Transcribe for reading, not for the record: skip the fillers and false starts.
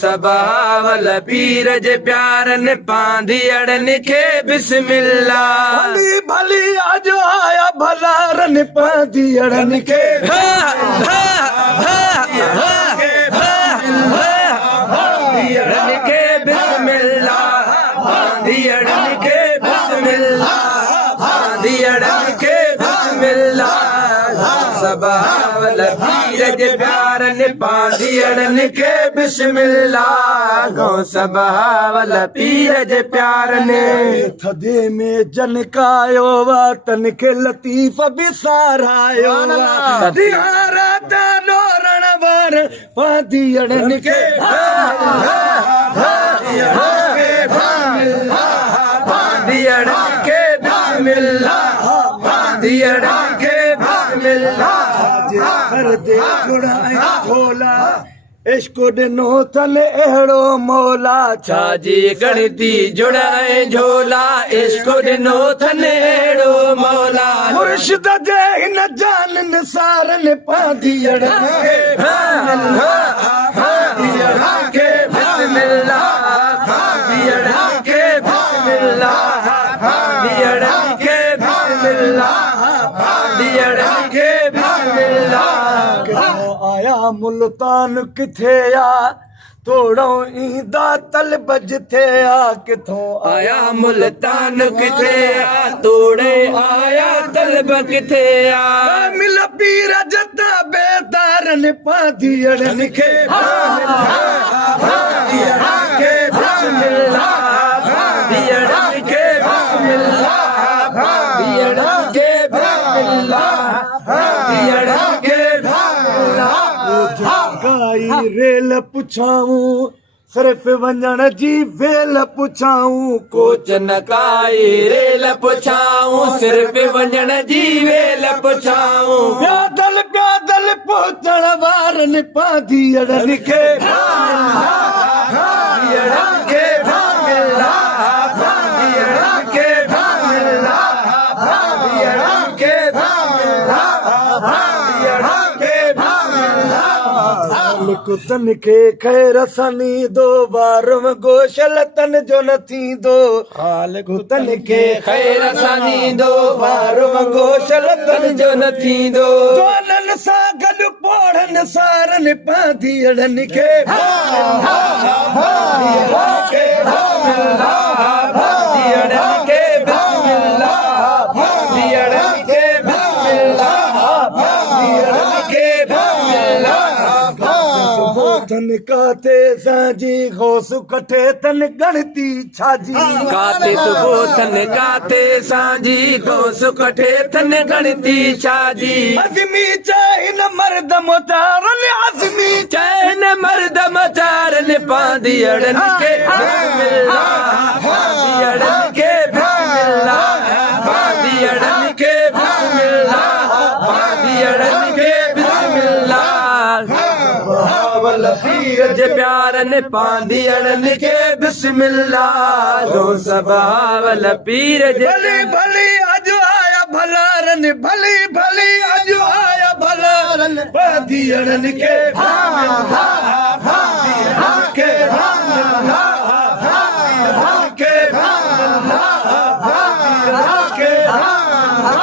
सबावल पीर जे प्यारन पांधियड़न के बिस्मिल्लाह भली भली आज आया भलारन पांधियड़न के पांधियड़न के बिस्मिल्लाह पांधियड़न के बिस्मिल्लाह पांधियड़न के बिस्मिल्लाह सबावल पीर जे प्यारन पांधियड़न के बिस्मिल्लाह गो सबावल पीर जे प्यारन थदे में जनकायो वा तन के लतीफ बिसारायो वा दिहारा दानो रणवर पांधियड़न के पांधियड़न के बिस्मिल्लाह पांधियड़न के बिस्मिल्लाह कर दे छुड़ाए झोला इश्क ॾिनो तन अहिड़ो मौला छाजी गणती जुड़ाए झोला इश्क ॾिनो थन अहिड़ो मौला मुर्शिद जे हिन जान निसारन पांधियड़न खे पांधियड़न के बिस्मिल्लाह पांधियड़न के बिस्मिल्लाह पांधियड़न के बिस्मिल्लाह पांधियड़न के बिस्मिल्लाह आया मुल्तान किथे आ तोड़ो ईंदा तलब जिथे आ किथों आया मुल्तान किथे आ तोड़े आया तलब किथे आ मिल पीर जता बेदारन पांधियड़न खे पांधियड़न के बिस्मिल्लाह पांधियड़न के बिस्मिल्लाह पांधियड़न के बिस्मिल्लाह पांधियड़न के बिस्मिल्लाह गाई रेल पुछाऊं सिर्फ वञण जी वेल पुछाऊं कोच नकाई रेल पुछाऊं सिर्फ वञण जी वेल पुछाऊं प्यादल प्यादल पहुंचण वारन पांधियड़न खे पांधियड़न के बिस्मिल्लाह पांधियड़न के बिस्मिल्लाह पांधियड़न के बिस्मिल्लाह पांधियड़न के बिस्मिल्लाह कुतन खे खैर सनी दो बारम गोशल तन जो न थींदो हाल कुतन खे खैर सानी दो बारम गोशल तन जो न थींदो दोनन सां गॾु पोड़न सारन पांधियड़न खे पांधियड़न के बिस्मिल्लाह पांधियड़न के बिस्मिल्लाह पांधियड़न के बिस्मिल्लाह पांधियड़न के बिस्मिल्लाह तन काते साजी घोस कठे तन गणती छाजी काते सुबो थन काते सांझी घोस कठे थन गणती छाजी अज़मी चाहिन मर्द मोचारन अज़मी चैन मर्द मचारन पांधियड़न के बिस्मिल्लाह पांधियड़न के बिस्मिल्लाह पांधियड़न के बिस्मिल्लाह पांधियड़न के बिस्मिल्लाह पीर जे प्यारन पांधियड़न के बिस्मिल्लाह दो सबावल पीर जे भली भली अज आया भलारन भली भली अज आया भलारन पांधियड़न के